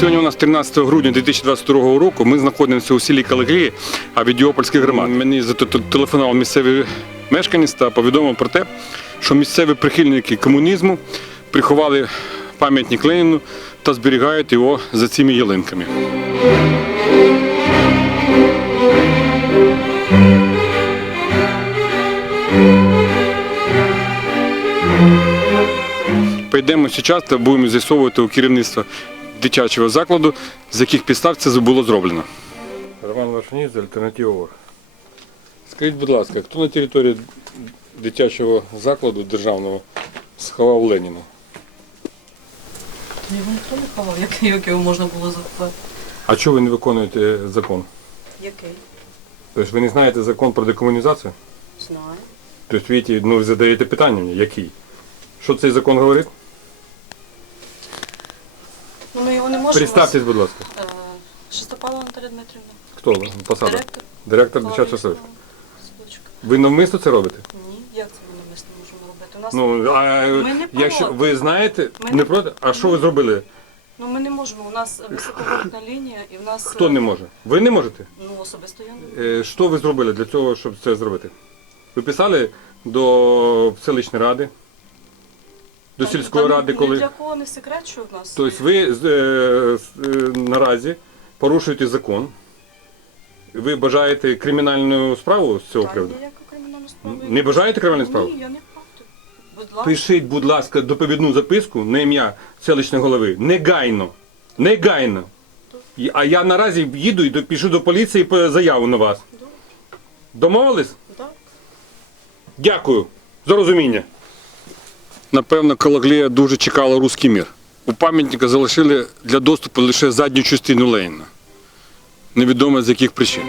13 грудня 2022 року ми знаходимося у селі Калиглі, а від Діопольських громад. Мені зателефонував місцевий мешканець та повідомив про те, що місцеві прихильники комунізму приховали пам'ятник Леніну та зберігають його за цими ялинками. Пойдемо зараз та будемо з'ясовувати у керівництва дитячого закладу, з яких підстав це було зроблено. Роман Вашніз, альтернатива. Скажіть, будь ласка, хто на території дитячого закладу державного сховав Леніна? Його ніхто не ховав, як, як його можна було заховати. А чого ви не виконуєте закон? Який? Тобто ви не знаєте закон про декомунізацію? Знаю. Тобто, видите, ну, ви задаєте питання мені, який? Що цей закон говорить? Можемо. Представтесь, будь ласка. Е, Шестопалова Наталя Дмитрівна. Хто ви? Посада? Директор. Директор дитячого садочка. Ви навмисно це робите? Ні, як це ми навмисно можемо робити? У нас Ну, а Ми не якщо проти. ви знаєте, Ми не не- проти, а що ви зробили? ну ми не можемо. У нас високовольтна лінія і в нас Хто е, не може? Ви не можете? Ну особисто я не Е, Що ви зробили для цього, щоб це зробити? Ви писали до селищної ради, до сільської ради, коли. для кого не секрет, що в нас. Тобто ви е, е, наразі порушуєте закон. Ви бажаєте кримінальну справу з цього Та приводу? ніяку кримінальну справу. Не бажаєте кримінальну справу? Ні, я не проти. Будь ласка. Пишіть, будь ласка, доповідну записку на ім'я селищної голови. Негайно. Негайно. І- А я наразі їду і пишу до поліції по- заяву на вас. Добре. Домовились? Так. Дякую за розуміння. Напевно, Калаглія дуже чекала русський мір. У пам'ятника залишили для доступу лише задню частину Леніна. Невідомо з яких причин.